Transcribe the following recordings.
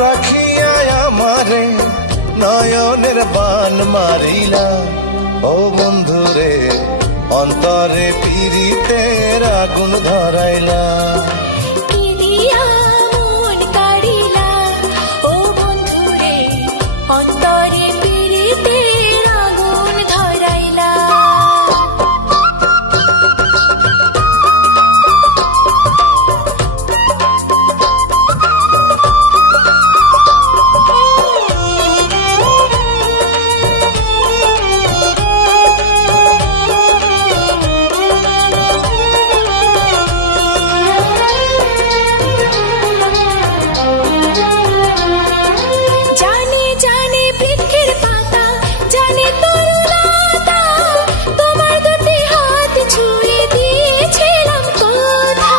রাখিয়া আমারে নয়নের বান মারিলা। ও বন্ধুরে অন্তরে পীড়িতের আগুন ধরাইলা। কি দিয়া মন কাড়িলা, ও বন্ধুরে অন্তরে পীড়িতের আগুন ধরাইলা। জানে জানে বৃক্ষের পাতা, জানে তরুলতা, তোমার দুটি হাত ছুঁয়ে দিয়েছিলাম কথা।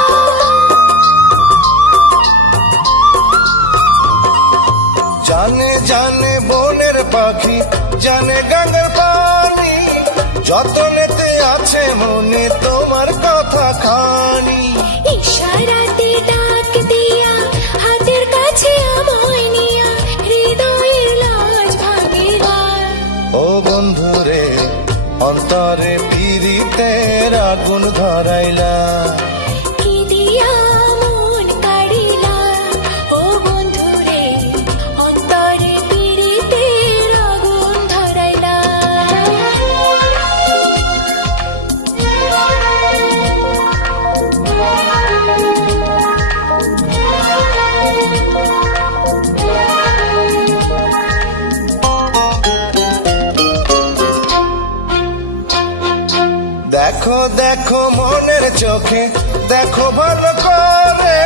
জানে জানে বনের পাখি, জানে গঙ্গার পানি, যতনেতে আছে মনে তোমার কথা খানি। ইশারাতে ডাক দিয়া হাতের কাছে আমায় নিয়া হৃদয়ের লাজ ভাঙিলা। ও বন্ধুরে অন্তরে পীড়িতের আগুন ধরাইলা। কি দিয়া মন কাড়িলা, ও বন্ধুরে অন্তরে পীড়িতের আগুন ধরাইলা। দেখো দেখো মনের চোখে, দেখো ভালো করে,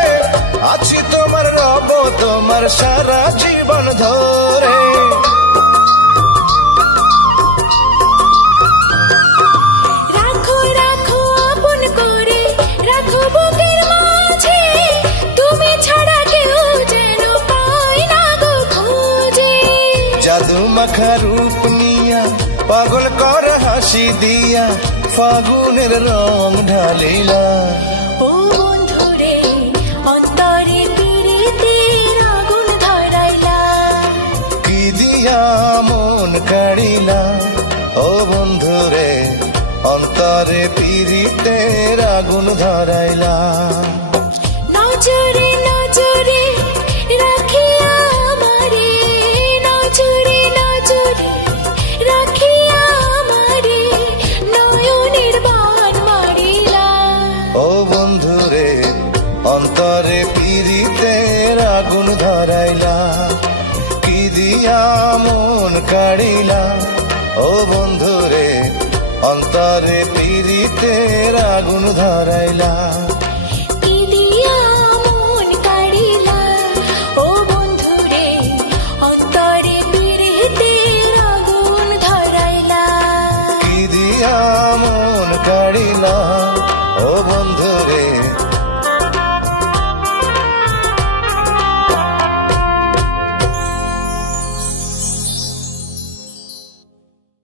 আছি তোমার রব তোমার সারা জীবন ধরে। রাখো রাখো আপন করে, রাখো বুকের মাঝে, তুমি ছাড়া কেউ যেন পায় না গো খোঁজে। জাদু মাখা রূপ নিয়া পাগল কর হাসি দিয়া ফাগুনের রং ঢালিলা। ও বন্ধুরে অন্তরে পীড়িতের আগুন ধরাইলা। কি দিয়া মন কাড়িলা। ও বন্ধুরে অন্তরে পীড়িতের আগুন ধরাইলা। নজরে নজরে রাখিয়া আমারে, নজরে নজরে রাখিয়া আমারে নয়নের বান মারিলা। ও বন্ধুরে অন্তরে পীড়িতের আগুন ধরাইলা। কি দিয়া মন কাড়িলা। ও বন্ধুরে অন্তরে পীড়িতের আগুন ধরাইলা।